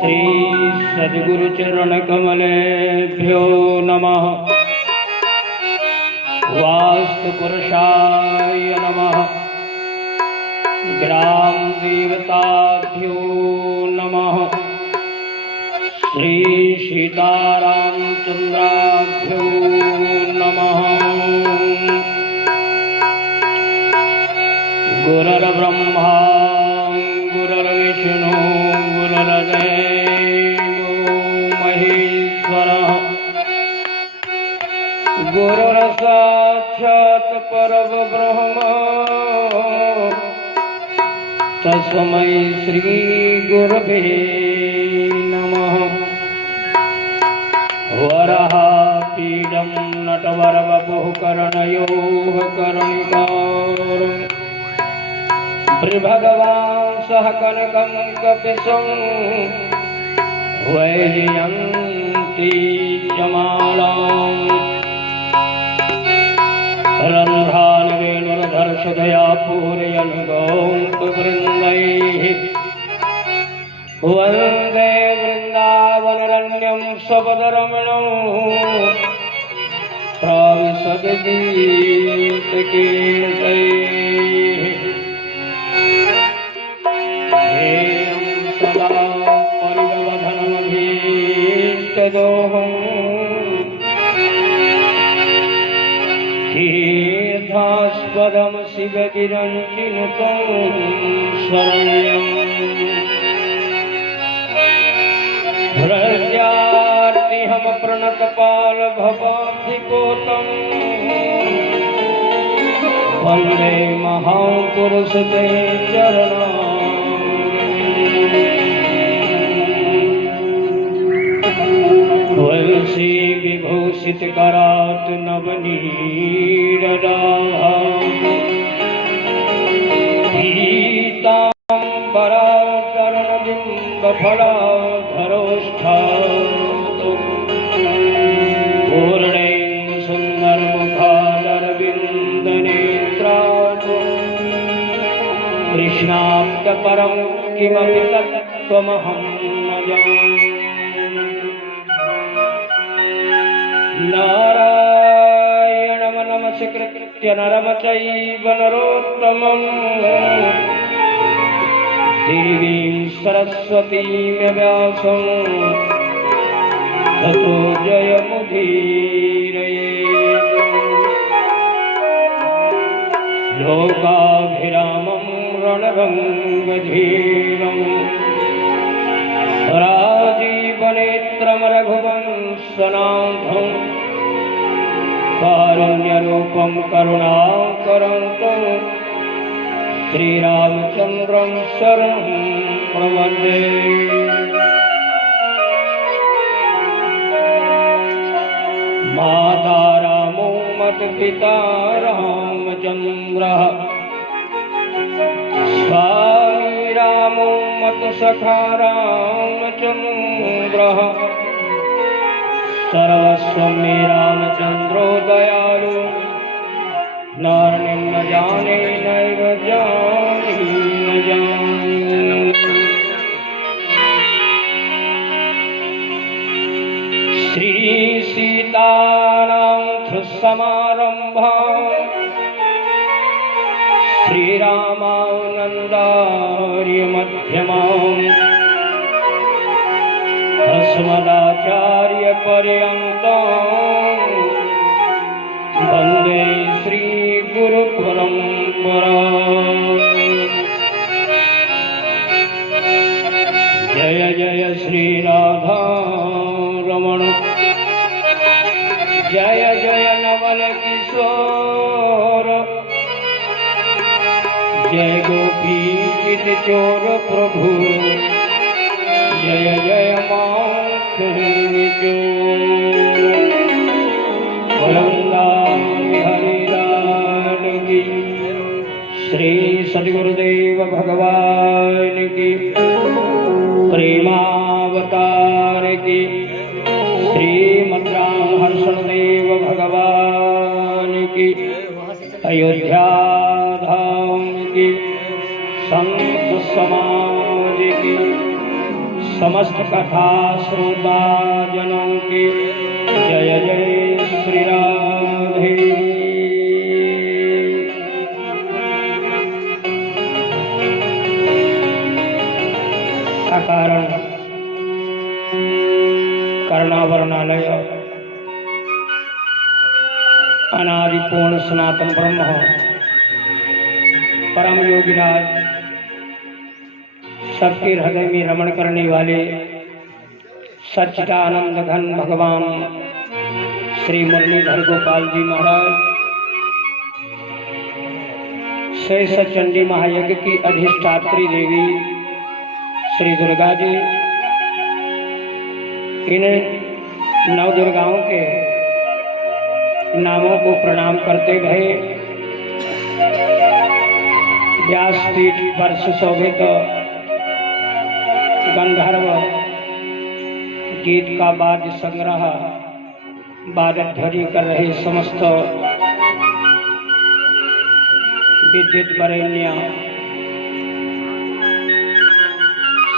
श्री सद्गुरु चरण कमलेभ्यो नमः। वास्तु पुरुषाय नमः। ग्राम देवताभ्यो नमः। श्री सीतारामचंद्राभ्यो नमः। गुरुर्ब्रह्मा गुरुर्विष्णु गुरुर्देवो महेश्वरः। गुरुर्साक्षात् परब्रह्म तस्मै श्री गुरवे नमः। वराहपीडं नटवरवपुः कर्णयोः कर्णिकारम् भगवान् सह कनकं कपिशं वैजयन्ती जमालाम् रन्ध्रान् वेणुर्धर्षदया पूरयन् गोपवृन्दैः वन्दे वृन्दावनरण्यं सपदरमणं त्राविसद्गीतकीर्तैः सदा परिगवधनमभीष्टदोहम् तीर्थास्पदं शिवगिरञ्चिनुतं शरण्यम् व्रजार्तिहं प्रणतपालभवाब्धिपोतम् वन्दे महापुरुषते चरणम्। तुलसी विभूषित करात नवनीरदाः पीताम्बराचरणबिम्बफलाधरोष्ठातु पूर्णेन्दु सुन्दरमुखादरविन्दनेत्रातु कृष्णाप्तपरं किमपि तत्त्वमहं न जाने। नारायणं नमस्कृत्य नरं चैव नरोत्तमं देवीं सरस्वतीं व्यासं ततो जयमुदीरयेत्। लोकाभिरामं रणरङ्गधीरं राजीवनेत्रं रघुवंशनाथं कारुण्यरूपं करुणाकरं श्रीरामचन्द्रं शरणं प्रपद्ये। माता रामो मत्पिता रामचन्द्रः स्वामी रामो मत्सखा रामचन्द्रः सर्वस्वं मे रामचन्द्रो दयालु नार्यं न जाने नैव जाने न जाने। श्री सीतानाथ समारम्भां श्रीरामानन्दार्य मध्यमाम् अस्मदाचार्य पर्यन्तं वन्दे श्री गुरु परम्परा। जय जय श्री राधा रमण जय जय नवल किशोर जय गोपी चोर प्रभु जय जय माखन चोर। हरिलाल की श्री सद्गुरुदेव भगवान की प्रेमावतार की श्रीमद्राम हर्षणदेव भगवान की अयोध्या धाम की संत समाज की समस्त कथा श्रोता जनों के जय जय श्री राधे। अकारण कर्णावरणालय अनादि पूर्ण सनातन ब्रह्म परम योगीराज सबके हृदय में रमण करने वाले सच्चिदानंद घन भगवान श्री मुरलीधर गोपाल जी महाराज शेष चंडी महायज्ञ की अधिष्ठात्री देवी श्री दुर्गा जी, इन नव दुर्गाओं के नामों को प्रणाम करते भये व्यासपीठ पर सुशोभित गंधर्व गीत का वाद्य संग्रह वादध्वनि कर रहे समस्त विद्युत वरेण्य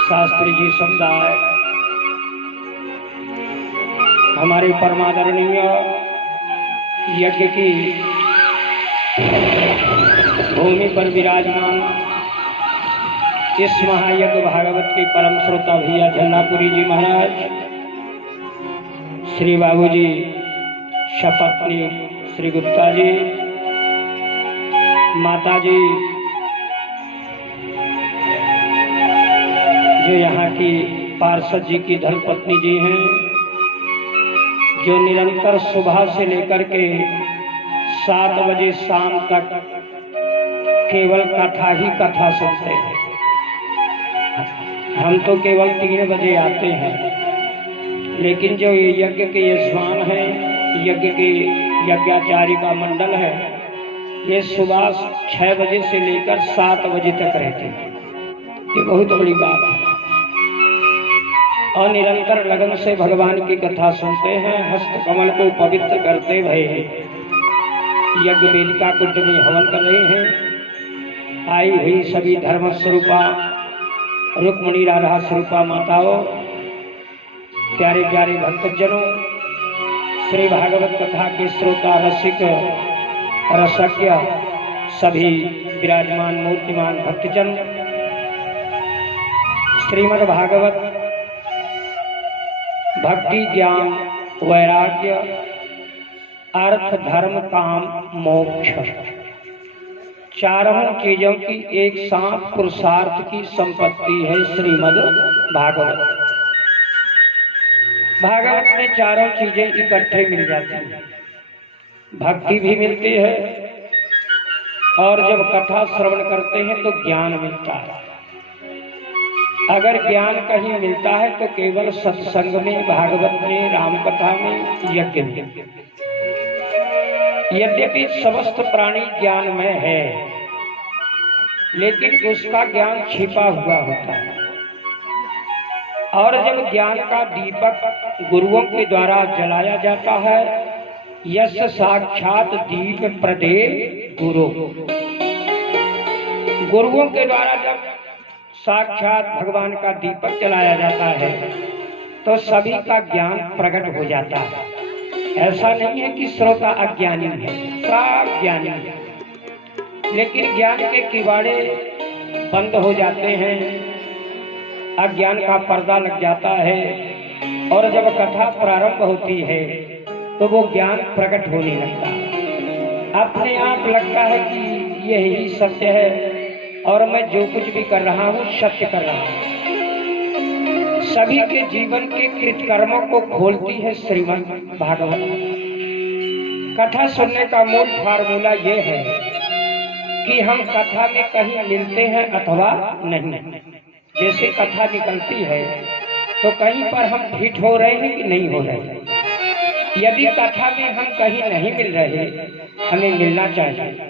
शास्त्री जी समुदाय, हमारे परमादरणीय यज्ञ की भूमि पर विराजमान इस महायज्ञ भागवत के परम श्रोता भैया झंडापुरी जी महाराज, श्री बाबूजी शपथनी श्री गुप्ता जी, माता जी जो यहाँ की पार्षद जी की धर्मपत्नी जी हैं, जो निरंतर सुबह से लेकर के 7 बजे शाम तक केवल कथा ही कथा सुनते हैं। हम तो केवल 3 बजे आते हैं, लेकिन जो ये यज्ञ के यजमान हैं, यज्ञ के यज्ञाचार्य का मंडल है, ये सुबह 6 बजे से लेकर 7 बजे तक रहते हैं। ये बहुत बड़ी बात है और निरंतर लगन से भगवान की कथा सुनते हैं। हस्त कमल को पवित्र करते भये यज्ञ वेदिका कुंड में हवन कर रहे हैं। आई हुई सभी धर्म स्वरूपा रुक्मिणी राधा स्वरूपा माताओं, प्यारे प्यारे भक्तजनों, श्री भागवत कथा के श्रोता रसिक रसज्ञ सभी विराजमान मूर्तिमान भक्तजन, श्रीमद् भागवत भक्ति ज्ञान वैराग्य अर्थ धर्म काम मोक्ष चारों चीजों की एक साथ पुरुषार्थ की संपत्ति है श्रीमद् भागवत। भागवत में चारों चीजें इकट्ठे मिल जाती हैं, भक्ति भी मिलती है और जब कथा श्रवण करते हैं तो ज्ञान मिलता है। अगर ज्ञान कहीं मिलता है तो केवल सत्संग में, भागवत में, राम कथा में, यज्ञ में। यद्यपि समस्त प्राणी ज्ञान में है, लेकिन उसका ज्ञान छिपा हुआ होता है और जब ज्ञान का दीपक गुरुओं के द्वारा जलाया जाता है, यश साक्षात दीप प्रदे गुरु, गुरुओं के द्वारा जब साक्षात भगवान का दीपक जलाया जाता है तो सभी का ज्ञान प्रकट हो जाता है। ऐसा नहीं है कि श्रोता अज्ञानी है, सब ज्ञानी है, लेकिन ज्ञान के किवाड़े बंद हो जाते हैं, अज्ञान का पर्दा लग जाता है और जब कथा प्रारंभ होती है तो वो ज्ञान प्रकट होने लगता। अपने आप लगता है कि यही सत्य है और मैं जो कुछ भी कर रहा हूँ सत्य कर रहा हूँ। सभी के जीवन के कृतकर्मों को खोलती है श्रीमद् भागवत। कथा सुनने का मूल फार्मूला ये है कि हम कथा में कहीं मिलते हैं अथवा नहीं। जैसे कथा निकलती है तो कहीं पर हम फिट हो रहे हैं कि नहीं हो रहे। यदि कथा में हम कहीं नहीं मिल रहे, हमें मिलना चाहिए।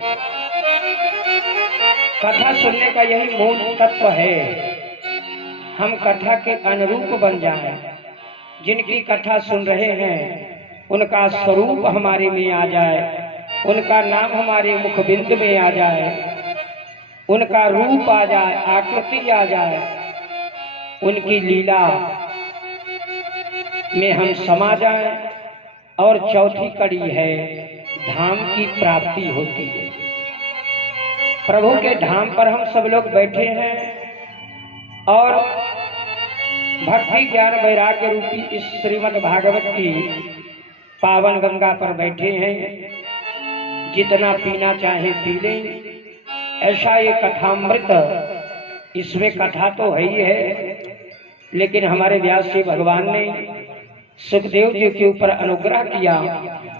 कथा सुनने का यही मूल तत्व है, हम कथा के अनुरूप बन जाएं। जिनकी कथा सुन रहे हैं उनका स्वरूप हमारे में आ जाए, उनका नाम हमारे मुखबिंद में आ जाए, उनका रूप आ जाए, आकृति आ जाए, उनकी लीला में हम समा जाएं। और चौथी कड़ी है धाम की प्राप्ति होती है। प्रभु के धाम पर हम सब लोग बैठे हैं और भक्ति ज्ञान वैराग्य रूपी इस श्रीमद् भागवत की पावन गंगा पर बैठे हैं। जितना पीना चाहे पी लें। ऐसा ये कथामृत, इसमें कथा तो है ही है, लेकिन हमारे व्यास जी भगवान ने सुखदेव जी के ऊपर अनुग्रह किया।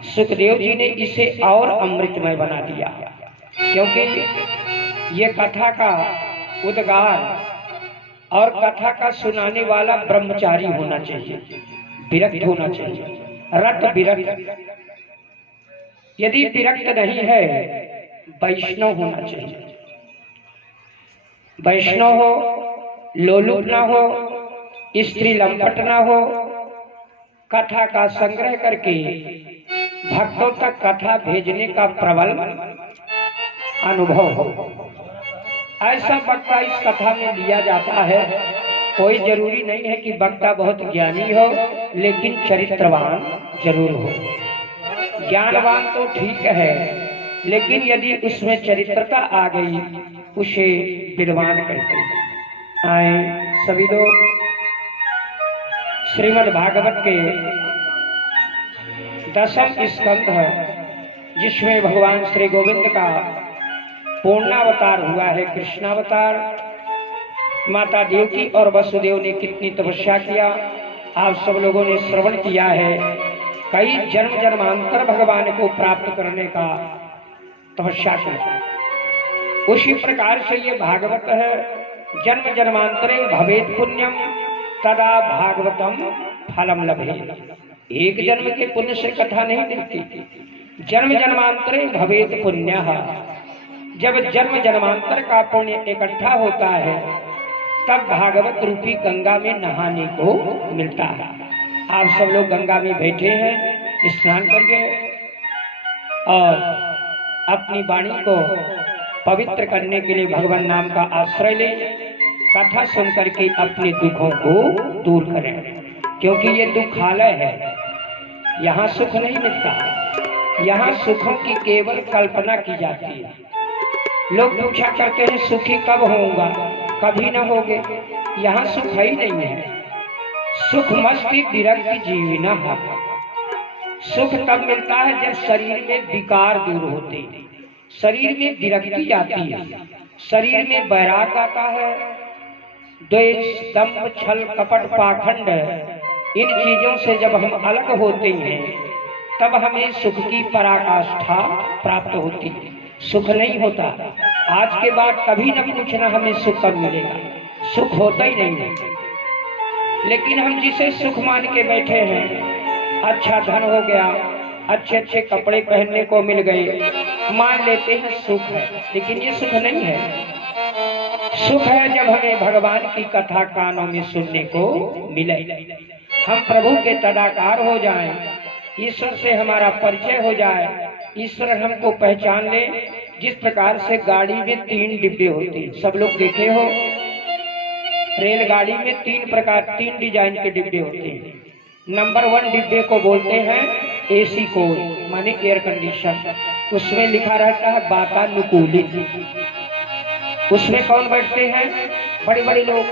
सुखदेव जी ने इसे और अमृतमय बना दिया, क्योंकि ये कथा का उद्गार और कथा का सुनाने वाला ब्रह्मचारी होना चाहिए, विरक्त होना चाहिए, रत विरक्त। यदि विरक्त नहीं है, वैष्णव होना चाहिए। वैष्णव हो, लोलुप ना हो, स्त्री लंपट ना हो, कथा का संग्रह करके भक्तों तक कथा भेजने का प्रबल अनुभव हो, ऐसा वक्ता इस कथा में लिया जाता है। कोई जरूरी नहीं है कि वक्ता बहुत ज्ञानी हो, लेकिन चरित्रवान जरूर हो। ज्ञानवान तो ठीक है, लेकिन यदि उसमें चरित्रता आ गई, उसे विद्वान कहते हैं। आए सभी लोग श्रीमद् भागवत के 10वें स्कंध, जिसमें भगवान श्री गोविंद का पूर्णावतार हुआ है, कृष्णावतार। माता देवकी और वसुदेव ने कितनी तपस्या किया, आप सब लोगों ने श्रवण किया है। कई जन्म जन्मांतर भगवान को प्राप्त करने का तपस्या की। उसी प्रकार से ये भागवत है। जन्म जन्मांतरे भवेत् पुण्यम तदा भागवतम फलम लभे। एक जन्म के पुण्य से कथा नहीं मिलती। जन्म जन्मांतरे भवेत् पुण्यः। जब जन्म जन्मांतर का पुण्य इकट्ठा होता है, तब भागवत रूपी गंगा में नहाने को मिलता है। आप सब लोग गंगा में बैठे हैं, स्नान करके और अपनी वाणी को पवित्र करने के लिए भगवान नाम का आश्रय लें। कथा सुन करके अपने दुखों को दूर करें, क्योंकि ये दुखालय है, यहाँ सुख नहीं मिलता। यहाँ सुखों की केवल कल्पना की जाती है। लोग पूछा करते हैं सुखी कब होऊंगा, कभी न होगे। यहाँ सुख है ही नहीं है। सुख मस्ती विरक्ति जीवना है। सुख तब मिलता है जब शरीर में विकार दूर होते हैं, शरीर में विरक्ति आती है, शरीर में वैराग आता है। द्वेष, दंभ, छल, कपट, पाखंड, इन चीजों से जब हम अलग होते हैं, तब हमें सुख की पराकाष्ठा प्राप्त होती है। सुख नहीं होता। आज के बाद कभी न पूछना हमें सुख कब मिलेगा, सुख होता ही नहीं है। लेकिन हम जिसे सुख मान के बैठे हैं, अच्छा धन हो गया, अच्छे अच्छे कपड़े पहनने को मिल गए, मान लेते हैं सुख है, लेकिन ये सुख नहीं है। सुख है जब हमें भगवान की कथा कानों में सुनने को मिले, हम प्रभु के तदाकार हो जाएं, ईश्वर से हमारा परिचय हो जाए, ईश्वर हमको पहचान ले। जिस प्रकार से गाड़ी में 3 डिब्बे होते हैं, सब लोग देखे हो, रेलगाड़ी में 3 डिजाइन के डिब्बे होते हैं। नंबर 1 डिब्बे को बोलते हैं एसी कोच, माने एयर कंडीशन। उसमें लिखा रहता है वातानुकूलित। उसमें कौन बैठते हैं? बड़े बड़े लोग,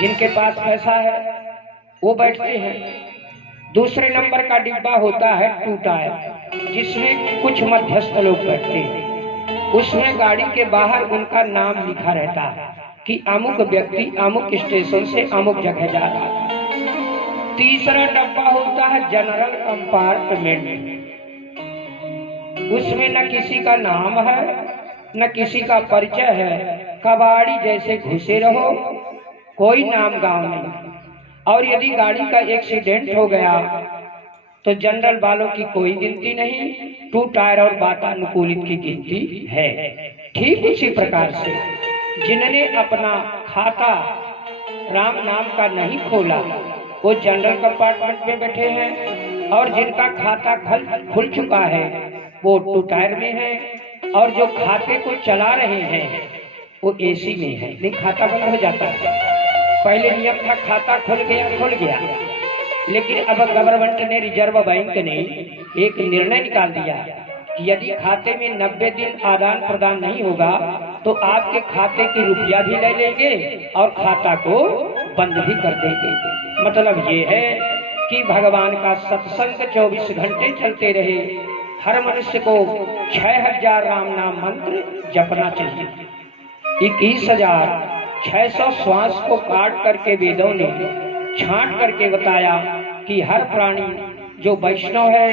जिनके पास पैसा है वो बैठते हैं। दूसरे नंबर का डिब्बा होता है 2 टायर, जिसमें कुछ मध्यस्थ लोग बैठते हैं। उसमें गाड़ी के बाहर उनका नाम लिखा रहता है कि अमुक व्यक्ति अमुक स्टेशन से अमुक जगह जा रहा है। तीसरा डब्बा होता है जनरल कंपार्टमेंट। उसमें न किसी का नाम है न किसी का परिचय है, कबाड़ी जैसे घुसे रहो, कोई नाम गांव नहीं। और यदि गाड़ी का एक्सीडेंट हो गया तो जनरल वालों की कोई गिनती नहीं, 2 टायर और वातानुकूलित की गिनती है। ठीक उसी प्रकार से जिन्होंने अपना खाता राम नाम का नहीं खोला, वो जनरल कंपार्टमेंट में बैठे हैं, और जिनका खाता खुल चुका है वो 2 टायर में है, और जो खाते को चला रहे हैं वो एसी में है। नहीं, खाता बंद हो जाता है। पहले नियम था खाता खुल गया, लेकिन अब गवर्नमेंट ने, रिजर्व बैंक ने एक निर्णय निकाल दिया कि यदि खाते में 90 दिन आदान प्रदान नहीं होगा तो आपके खाते की रुपया भी ले लेंगे और खाता को बंद भी कर देंगे। मतलब ये है कि भगवान का सत्संग 24 घंटे चलते रहे। हर मनुष्य को 6000 राम नाम मंत्र जपना चाहिए। 21,600 श्वास को काट करके वेदों ने छांट करके बताया कि हर प्राणी जो वैष्णव है,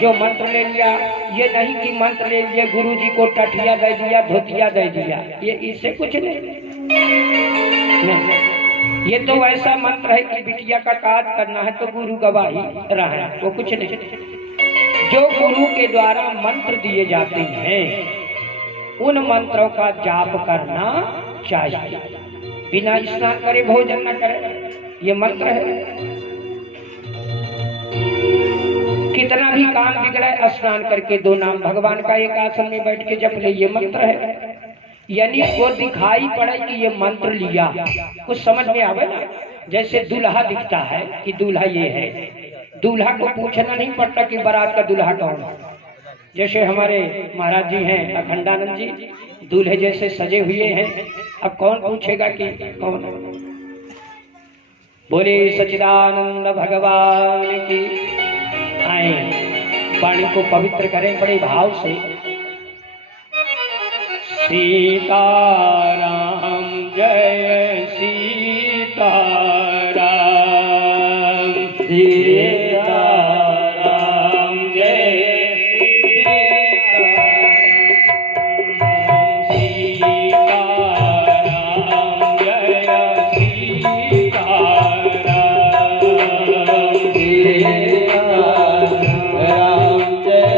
जो मंत्र ले लिया, ये नहीं कि मंत्र ले लिया गुरु जी को टठिया दे दिया, धोतिया दे दिया, ये इससे कुछ नहीं। ये तो ऐसा मंत्र है कि बिटिया का काज करना है तो गुरु गवाही रहा है, वो कुछ नहीं। जो गुरु के द्वारा मंत्र दिए जाते हैं उन मंत्रों का जाप करना चाहिए। बिना स्नान करे भोजन न करे, ये मंत्र है। कितना भी काम बिगड़े, स्नान करके 2 नाम भगवान का एक आसन में बैठ के जप ले, ये मंत्र है। यानी वो दिखाई पड़े कि ये मंत्र लिया, कुछ समझ में आवे ना। जैसे दूल्हा दिखता है कि दूल्हा ये है, दूल्हा को पूछना नहीं पड़ता कि बारात का दूल्हा कौन है। जैसे हमारे महाराज जी हैं अखंडानंद जी, दूल्हे जैसे सजे हुए हैं, अब कौन पूछेगा कि कौन। बोले सच्चिदानंद भगवान की। आए वाणी को पवित्र करें बड़े भाव से। सीताराम जय सीताराम, सीताराम जय सीताराम, सीताराम जय सीताराम, सीताराम जय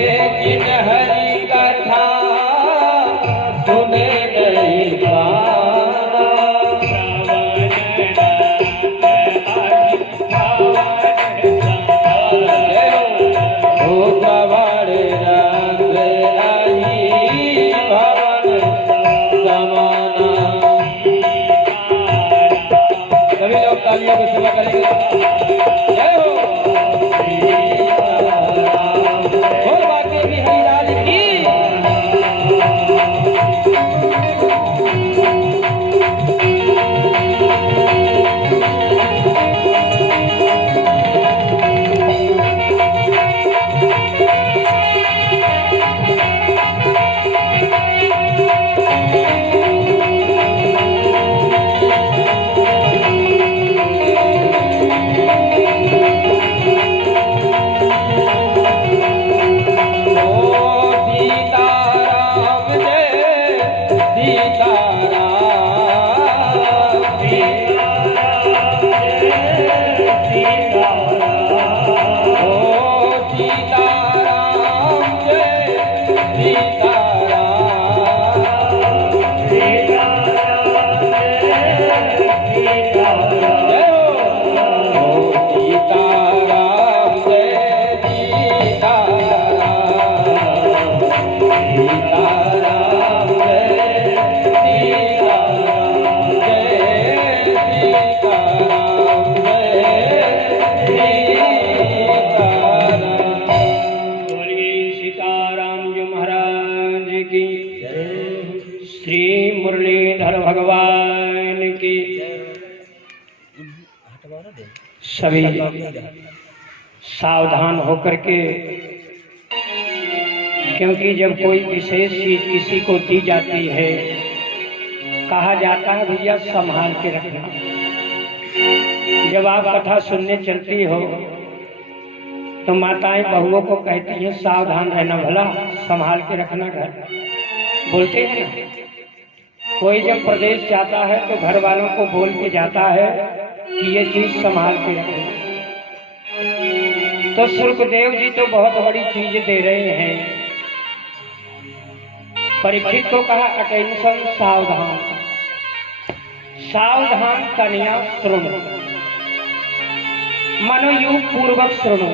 जिन हरि कथा सुने नहीं पाना, ओ कवड़ रंग रही भवन समाना। सभी लोग तालियों को सेवा करेंगे। जय हो और बाकी भी हरिलाल की। श्री मुरलीधर भगवान की। सभी सावधान होकर के, क्योंकि जब कोई विशेष चीज किसी को दी जाती है, कहा जाता है भैया संभाल के रखना। जब आप कथा सुनने चलती हो तो माताएं बहुओं को कहती हैं सावधान रहना, भला संभाल के रखना घर, बोलते हैं ना। कोई जब प्रदेश जाता है तो घर वालों को बोल के जाता है कि ये चीज संभाल के रखना। तो सुर्खदेव जी तो बहुत बड़ी चीज दे रहे हैं। परीक्षित को कहा अटेंशन, सावधान, सावधान कन्या सुनो, मनोयोग पूर्वक सुनो,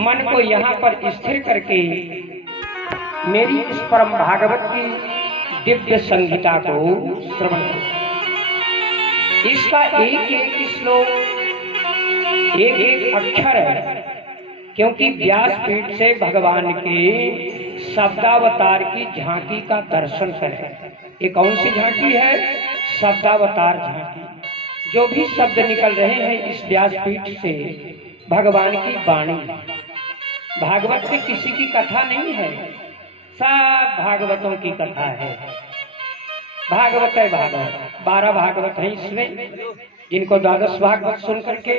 मन को यहाँ पर स्थिर करके मेरी इस परम भागवत की दिव्य संहिता को श्रवण करो। इसका एक एक श्लोक, एक एक अक्षर है, क्योंकि व्यासपीठ से भगवान के शब्दावतार की झांकी का दर्शन करें। ये कौन सी झांकी है? शब्दावतार झांकी। जो भी शब्द निकल रहे हैं इस व्यासपीठ से भगवान की वाणी। भागवत में किसी की कथा नहीं है, सब भागवतों की कथा है। भागवत है भागवत, 12 भागवत है इसमें, जिनको 12 भागवत सुन करके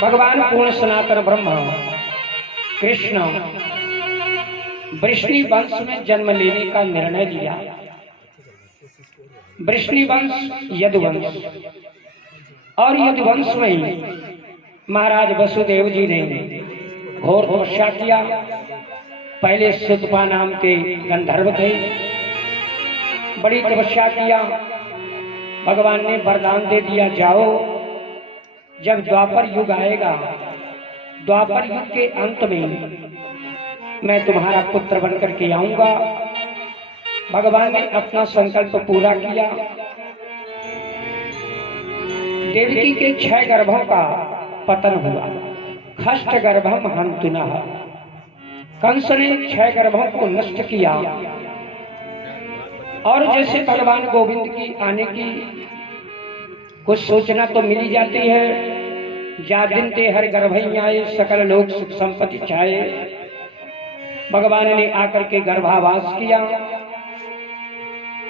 भगवान पूर्ण सनातन ब्रह्म कृष्ण वृष्णि वंश में जन्म लेने का निर्णय लिया। वृष्णि वंश यदुवंश, और यदुवंश में महाराज वसुदेव जी ने घोर तपस्या किया। पहले सुतपा नाम के गंधर्व थे, बड़ी तपस्या किया। भगवान ने वरदान दे दिया, जाओ जब द्वापर युग आएगा, द्वापर युग के अंत में मैं तुम्हारा पुत्र बनकर के आऊंगा। भगवान ने अपना संकल्प पूरा किया। देवकी के 6 गर्भों का पतन हुआ। खष्ट गर्भम हंतुनः, कंस ने 6 गर्भों को नष्ट किया। और जैसे भगवान गोविंद की आने की कुछ सूचना तो मिली जाती है, जा दिन ते हर गर्भई आए, सकल लोग सुख संपत्ति छाए। भगवान ने आकर के गर्भावास किया।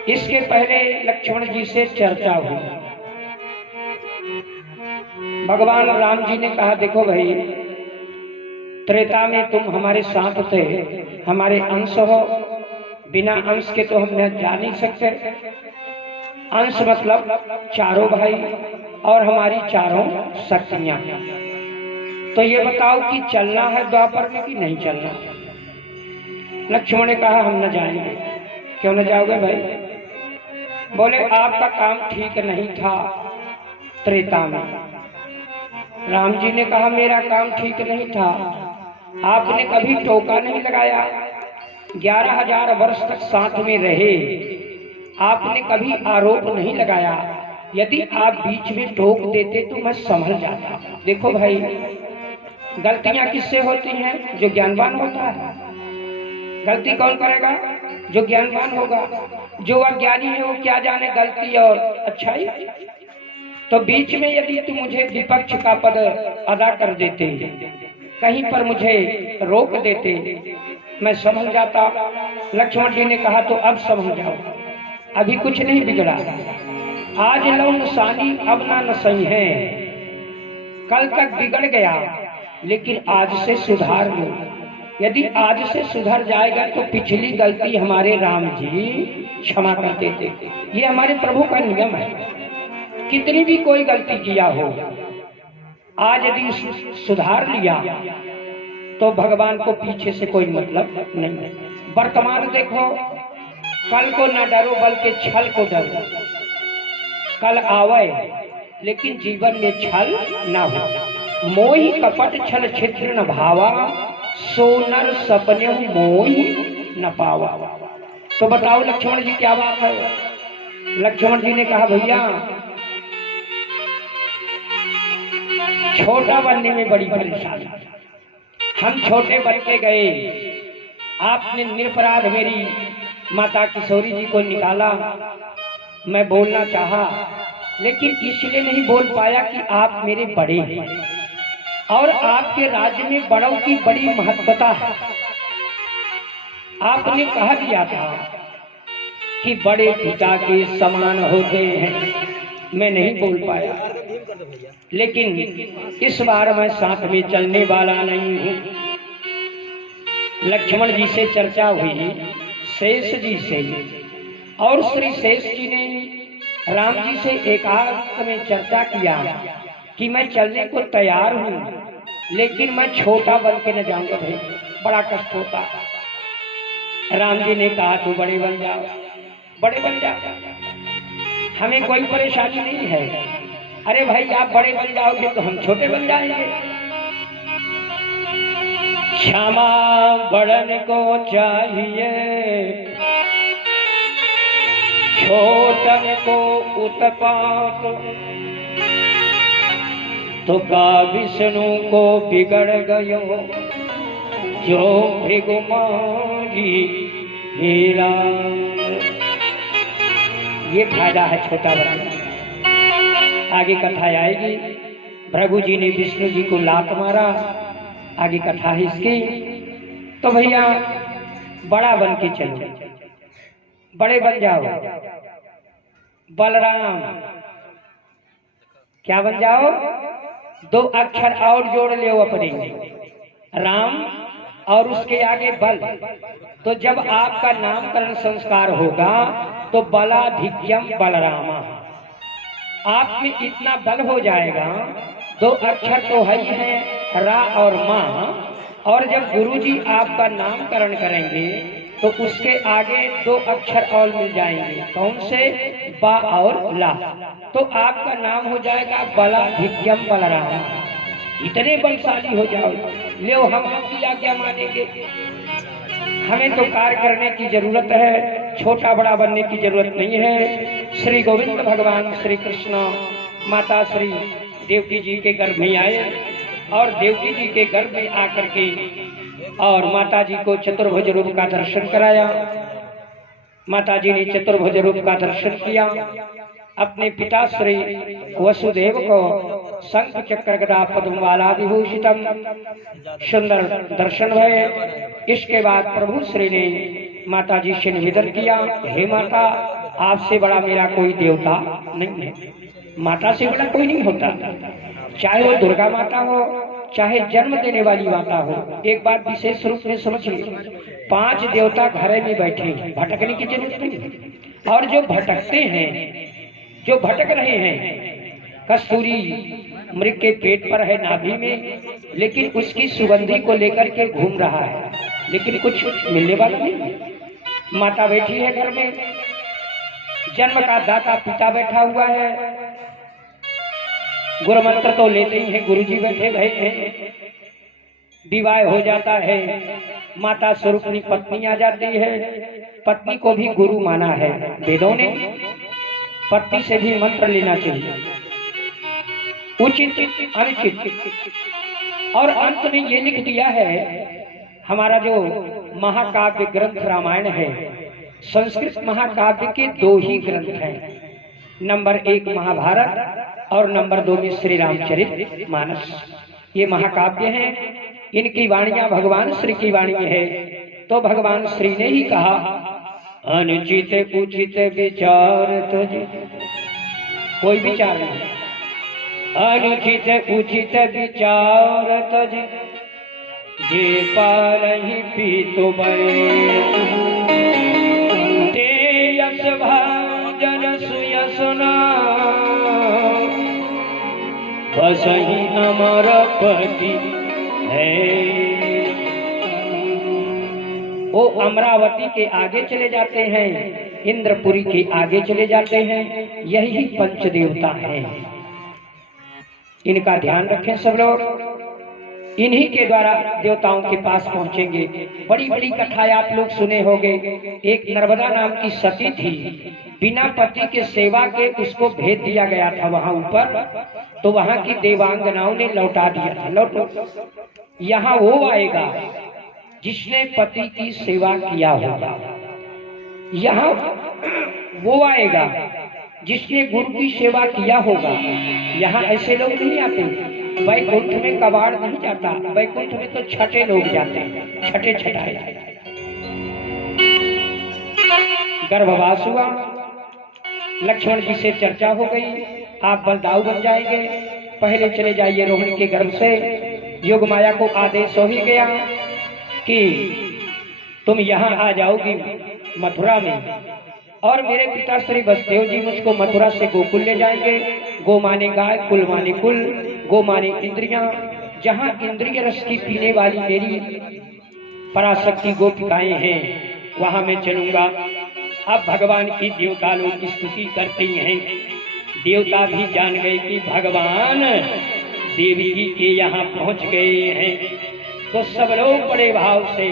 इसके पहले लक्ष्मण जी से चर्चा हुई। भगवान राम जी ने कहा, देखो भाई, त्रेता में तुम हमारे साथ थे, हमारे अंश हो, बिना अंश के तो हम जा नहीं सकते। अंश मतलब चारों भाई और हमारी चारों शक्तियां। तो ये बताओ कि चलना है द्वापर में कि नहीं चलना? लक्ष्मण ने कहा हम न जाएंगे। क्यों न जाओगे भाई? बोले आपका काम ठीक नहीं था त्रेता में। राम जी ने कहा मेरा काम ठीक नहीं था, आपने कभी टोका नहीं लगाया, 11,000 वर्ष तक साथ में रहे, आपने कभी आरोप नहीं लगाया, यदि आप बीच में टोक देते तो मैं संभल जाता। देखो भाई, गलतियां किससे होती हैं? जो ज्ञानवान होता है। गलती कौन करेगा? जो ज्ञानवान होगा। जो अज्ञानी है वो क्या जाने गलती और अच्छाई। तो बीच में यदि तुम मुझे विपक्ष का पद अदा कर देते, कहीं पर मुझे रोक देते, मैं संभल जाता। लक्ष्मण जी ने कहा तो अब संभल जाओ, अभी कुछ नहीं बिगड़ा। आज लो नसानी अब ना नसई है, कल तक बिगड़ गया लेकिन आज से सुधार लो। यदि आज से सुधर जाएगा तो पिछली गलती हमारे राम जी क्षमा कर देते। ये हमारे प्रभु का नियम है। कितनी भी कोई गलती किया हो, आज यदि सुधार लिया तो भगवान को पीछे से कोई मतलब नहीं है। वर्तमान देखो, कल को न डरो बल्कि छल को डरो। कल आवे लेकिन जीवन में छल ना हो। मोहि कपट छल छिद्र न भावा, सोनर सपने मोहि न पावा। तो बताओ लक्ष्मण जी क्या बात है? लक्ष्मण जी ने कहा भैया छोटा बनने में बड़ी परेशानी, हम छोटे बन के गए, आपने निरपराध मेरी माता किशोरी जी को निकाला। मैं बोलना चाहा लेकिन इसलिए नहीं बोल पाया कि आप मेरे बड़े हैं और आपके राज्य में बड़ों की बड़ी महत्वता है। आपने कहा दिया था कि बड़े पिता के समान होते हैं, मैं नहीं बोल पाया। लेकिन इस बार मैं साथ में चलने वाला नहीं हूं। लक्ष्मण जी से चर्चा हुई, शेष जी से, और श्री शेष जी ने राम जी से एकांत में चर्चा किया कि मैं चलने को तैयार हूं, लेकिन मैं छोटा बन के न जाऊंगा भाई, बड़ा कष्ट होता। राम जी ने कहा तू बड़े बन जाओ, बड़े बन जाओ, हमें कोई परेशानी नहीं है। अरे भाई आप बड़े बन जाओगे तो हम छोटे बन जाएंगे। क्षमा बड़न को चाहिए, छोटन को उत्पात, तो का विष्णु को बिगड़ गयो जो भृगुमारी हीरा। ये फायदा है छोटा बनने। आगे कथा आएगी, भृगु जी ने विष्णु जी को लात मारा, आगे कथा है इसकी। तो भैया बड़ा बन के चलो, बड़े बन जाओ। बलराम क्या बन जाओ? 2 अक्षर और जोड़ ले अपने, राम और उसके आगे बल। तो जब आपका नामकरण संस्कार होगा तो बलाधिक्यम बलरामा, आप में इतना बल हो जाएगा। 2 अक्षर तो है ही है, रा और माँ। और जब गुरुजी आपका नामकरण करेंगे तो उसके आगे 2 अक्षर और मिल जाएंगे। कौन से? बा और ला। तो आपका नाम हो जाएगा बलाधिक्यम बलराम। इतने बलशाली हो जाओ। ले हम आपकी आज्ञा मानेंगे, हमें तो कार्य करने की जरूरत है, छोटा बड़ा बनने की जरूरत नहीं है। श्री गोविंद भगवान श्री कृष्ण माता श्री देवकी जी के गर्भ में आए और देवकी जी के गर्भ में आकर के और माता जी को चतुर्भुज रूप का दर्शन कराया। माता जी ने चतुर्भुज रूप का दर्शन किया। अपने पिता श्री वसुदेव को शंख चक्र गदा पद्ममाला विभूषितम सुंदर दर्शन भये। इसके बाद प्रभु श्री ने माता जी से निवेदन किया, हे माता आपसे बड़ा मेरा कोई देवता नहीं है, माता से बड़ा कोई नहीं होता, चाहे वो दुर्गा माता हो चाहे जन्म देने वाली माता हो। एक बात विशेष रूप में समझिए, 5 देवता घर में बैठे हैं, भटकने की जरूरत नहीं। और जो भटकते हैं, जो भटक रहे हैं, कस्तूरी मृग के पेट पर है नाभि में, लेकिन उसकी सुगंधी को लेकर के घूम रहा है, लेकिन कुछ मिलने वाला नहीं। माता बैठी है घर में, जन्म का दाता पिता बैठा हुआ है, गुरु मंत्र तो लेते ही हैं, गुरुजी बैठे भय हैं, विवाह हो जाता है, माता स्वरूपनी पत्नी आ जाती है। पत्नी को भी गुरु माना है वेदों ने, पत्नी से भी मंत्र लेना चाहिए, उचित अनुचित। और अंत में ये लिख दिया है, हमारा जो महाकाव्य ग्रंथ रामायण है, संस्कृत महाकाव्य के 2 ही ग्रंथ हैं, नंबर 1 महाभारत और नंबर 2 में श्री रामचरित मानस। ये महाकाव्य हैं, इनकी वाणियां भगवान श्री की वाणी है। तो भगवान श्री ने ही कहा, अनुचित उचित विचार तुझ, कोई विचार नहीं, अनुचित उचित विचार तुझ जे पारहि पीतु बने, ते यश भाजन सुयसुना बसहि अमर पति है। वो अमरावती के आगे चले जाते हैं, इंद्रपुरी के आगे चले जाते हैं, यही पंच देवता हैं। इनका ध्यान रखें सब लोग, इन्हीं के द्वारा देवताओं के पास पहुंचेंगे। बड़ी बड़ी कथाएं आप लोग सुने होंगे। एक नर्मदा नाम की सती थी, बिना पति के सेवा के उसको भेज दिया गया था वहां ऊपर, तो वहां की देवांगनाओं ने लौटा दिया था, लौटो। यहाँ वो आएगा जिसने पति की सेवा किया होगा, यहाँ वो आएगा जिसने गुरु की सेवा किया होगा। यहाँ ऐसे लोग नहीं आते, वैकुंठ में कबाड़ नहीं जाता, वैकुंठ में तो छठे लोग जाते हैं, छठे छठाए। गर्भवास हुआ, लक्ष्मण जी से चर्चा हो गई, आप बलदाऊ बन जाएंगे, पहले चले जाइए रोहिणी के गर्भ से। योग माया को आदेश हो ही गया कि तुम यहाँ आ जाओगी मथुरा में, और मेरे पिता श्री वसुदेव जी मुझको मथुरा से गोकुल ले जाएंगे। गो माने गाय, कुल माने कुल, गो माने इंद्रियां, जहाँ इंद्रिय रस की पीने वाली मेरी पराशक्ति गोपिकाएं हैं, वहां मैं चलूंगा। अब भगवान की देवता लोग स्तुति करते हैं, देवता भी जान गए कि भगवान देवी जी के यहाँ पहुंच गए हैं। तो सब लोग बड़े भाव से,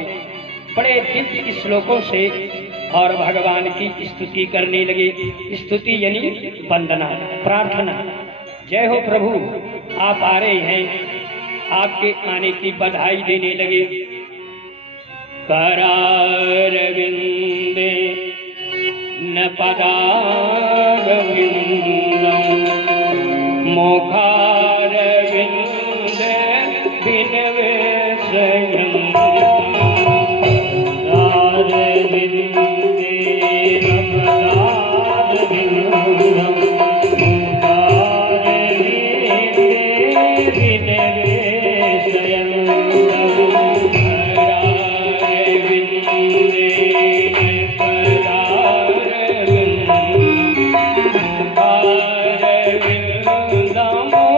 बड़े दिव्य श्लोकों से और भगवान की स्तुति करने लगे। स्तुति यानी वंदना, प्रार्थना। जय हो प्रभु, आप आ रहे हैं, आपके आने की बधाई देने लगे। करारविंदे न पदारविंदम मोखारविंदे बिनवे स्वयं Namo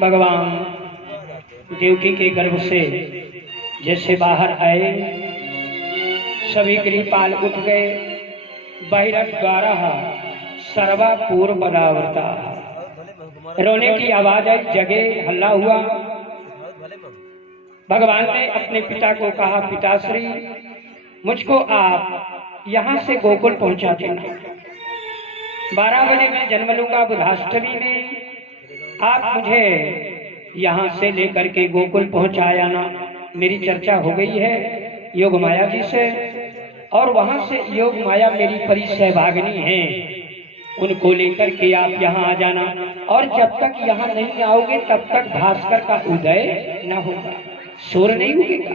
भगवान देवकी के गर्भ से जैसे बाहर आए, सभी गृहपाल उठ गए। बहिरथ द्वारा सर्वा पूर्व बदावृता, रोने की आवाज आई, जगे हल्ला हुआ। भगवान ने अपने पिता को कहा, पिताश्री मुझको आप यहाँ से गोकुल पहुंचा देना। 12 बजे मैं जन्म लूंगा बुधाष्टमी में, आप मुझे यहाँ से लेकर के गोकुल पहुंचाया ना। मेरी चर्चा हो गई है योग माया जी से, और वहां से योग माया मेरी परी सहभागिनी है, उनको लेकर के आप यहाँ आ जाना। और जब तक यहाँ नहीं आओगे तब तक भास्कर का उदय न होगा, सूर्य नहीं उगेगा।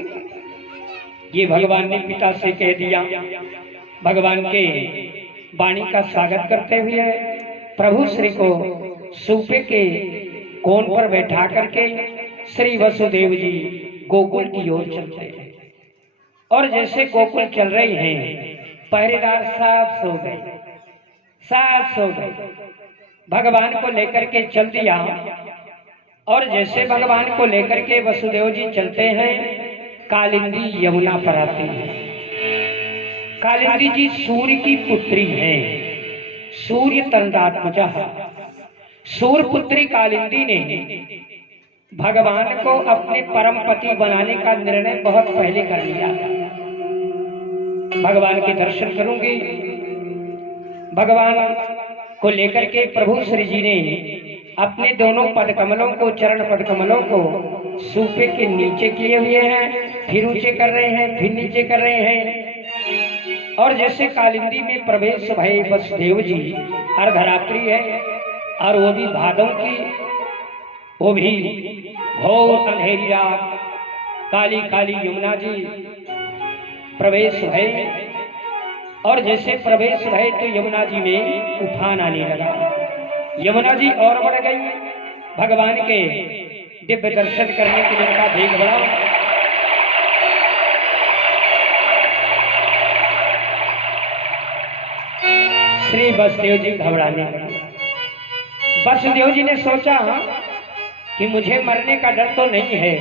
ये भगवान ने पिता से कह दिया। भगवान के वाणी का स्वागत करते हुए प्रभु श्री को सूपे के कोन पर बैठा करके श्री वसुदेव जी गोकुल की ओर चलते हैं। और जैसे गोकुल चल रहे हैं, पहरेदार साफ सो गए, साफ सो गए। भगवान को लेकर के चल दिया। और जैसे भगवान को लेकर के वसुदेव जी चलते हैं, कालिंदी यमुना पर आती है। कालिंदी जी सूर्य की पुत्री हैं, सूर्य तंडात्मजा। सूर्य पुत्री कालिंदी ने भगवान को अपने परम पति बनाने का निर्णय बहुत पहले कर लिया था। भगवान के दर्शन करूंगी। भगवान को लेकर के प्रभु श्री जी ने अपने दोनों पद कमलों को, चरण पद कमलों को सूपे के नीचे किए हुए हैं, फिर ऊंचे कर रहे हैं, फिर नीचे कर रहे हैं। और जैसे कालिंदी में प्रवेश भय वसुदेव जी, अर्धरात्रि है और वो भी भादों की, वो भी घोर अंधेरी रात, काली काली यमुना जी प्रवेश भय। और जैसे प्रवेश भय तो यमुना जी में उफान आने लगा। यमुना जी और बढ़ गई। भगवान के दिव्य दर्शन करने के लिए उनका वेग बढ़ा। श्री वसुदेव जी घबराने लगे। वसुदेव जी ने सोचा कि मुझे मरने का डर तो नहीं है,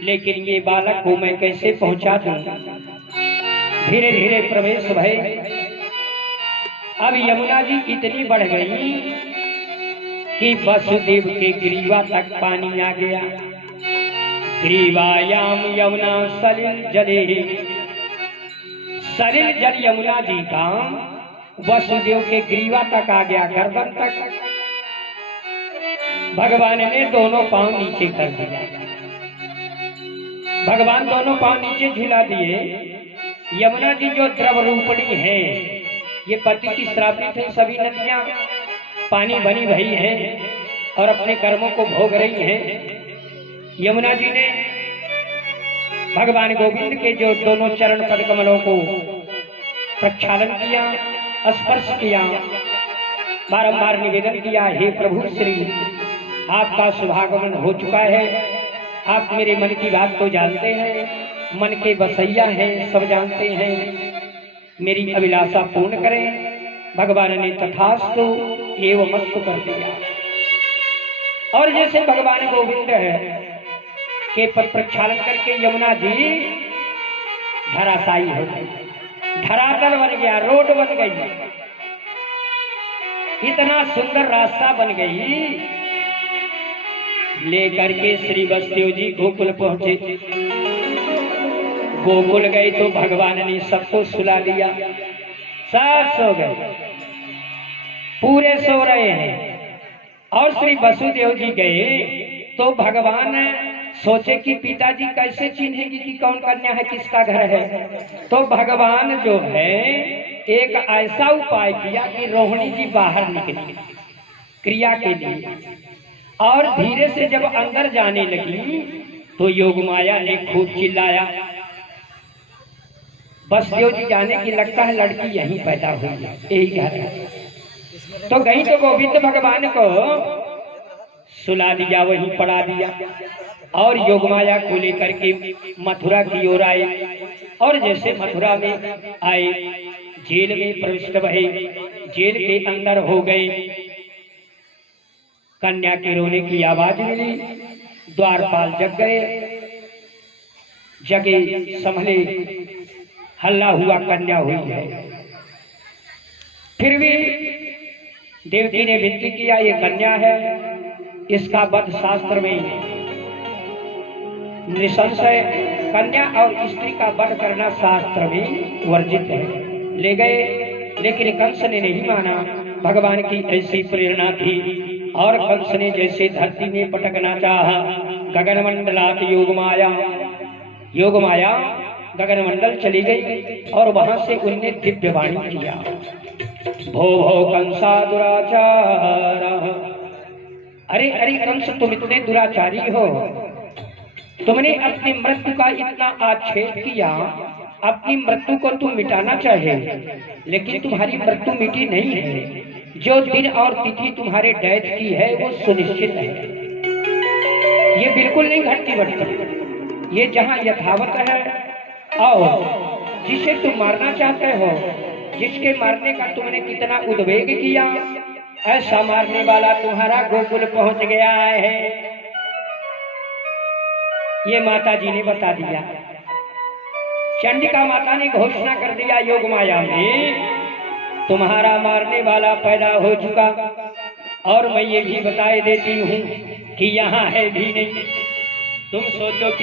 लेकिन ये बालक को मैं कैसे पहुंचा दूं। धीरे धीरे प्रवेश भय। अब यमुना जी इतनी बढ़ गई कि वसुदेव के ग्रीवा तक पानी आ गया। ग्रीवायाम यमुना सलिल जले, सलिल जल यमुना जी का वसुदेव के ग्रीवा तक आ गया, गर्दन तक। भगवान ने दोनों पांव नीचे कर दिया। भगवान दोनों पांव नीचे झुला दिए। यमुना जी जो द्रव रूपणी है, ये पति की श्रापित है, सभी नदियां पानी बनी भई हैं और अपने कर्मों को भोग रही हैं। यमुना जी ने भगवान गोविंद के जो दोनों चरण पद कमलों को प्रक्षालन किया, स्पर्श किया, बारंबार निवेदन किया, हे प्रभु श्री आपका शुभागमन हो चुका है, आप मेरे मन की बात तो जानते हैं, मन के बसैया हैं, सब जानते हैं, मेरी अभिलाषा पूर्ण करें। भगवान ने तथास्तु एवं मस्तु कर दिया। और जैसे भगवान गोविंद के पद प्रक्षालन करके यमुना जी धराशायी हो गई, धरातल बन गया, रोड बन गई, इतना सुंदर रास्ता बन गई। लेकर के श्री वसुदेव जी गोकुल पहुंचे। गोकुल गए तो भगवान ने सबको सुला दिया, सब सो गए, पूरे सो रहे हैं। और श्री वसुदेव जी गए तो भगवान सोचे कि पिताजी कैसे चिन्हेंगे कि कौन कन्या है, किसका घर है। तो भगवान जो है एक ऐसा उपाय किया कि रोहिणी जी बाहर निकली क्रिया के लिए, और धीरे से जब अंदर जाने लगी तो योगमाया ने खूब चिल्लाया, वसुदेव जी जाने की लगता है लड़की यहीं पैदा हुई है, यही घर है। तो गई तो गोविंद भगवान को सुला दिया, वहीं पड़ा दिया, और योगमाया को लेकर के मथुरा की ओर आए। और जैसे मथुरा में आए, जेल में प्रविष्ट भये, जेल के अंदर हो गए। कन्या के रोने की आवाज मिली, द्वारपाल जग गए, जगे संभले, हल्ला हुआ, कन्या हुई है। फिर भी देवकी ने विनती किया, ये कन्या है, इसका वध शास्त्र में निसंशय, कन्या और स्त्री का वध करना शास्त्र में वर्जित है। ले गए, लेकिन कंस ने नहीं माना। भगवान की ऐसी प्रेरणा थी, और कंस ने जैसे धरती में पटकना चाहा, गगन मंडलात योगमाया, योगमाया गगन मंडल चली गई, और वहां से उनने दिव्य वाणी किया, भो भो कंसा दुराचार। अरे अरे कंस, तुम इतने दुराचारी हो, तुमने अपनी मृत्यु का इतना आक्षेप किया, अपनी मृत्यु को तुम मिटाना चाहे, लेकिन तुम्हारी मृत्यु मिटी नहीं है। जो दिन और तिथि तुम्हारे डेथ की है वो सुनिश्चित है, ये बिल्कुल नहीं घटती बढ़ती, ये जहाँ यथावत है। और जिसे तुम मारना चाहते हो, जिसके मारने का तुमने कितना उद्वेग किया, ऐसा मारने वाला तुम्हारा गोकुल पहुंच गया है। ये माता जी ने बता दिया, चंडिका माता ने घोषणा कर दिया, योगमाया में तुम्हारा मारने वाला पैदा हो चुका। और मैं ये भी बताए देती हूँ कि यहाँ है भी नहीं, तुम सोचो कि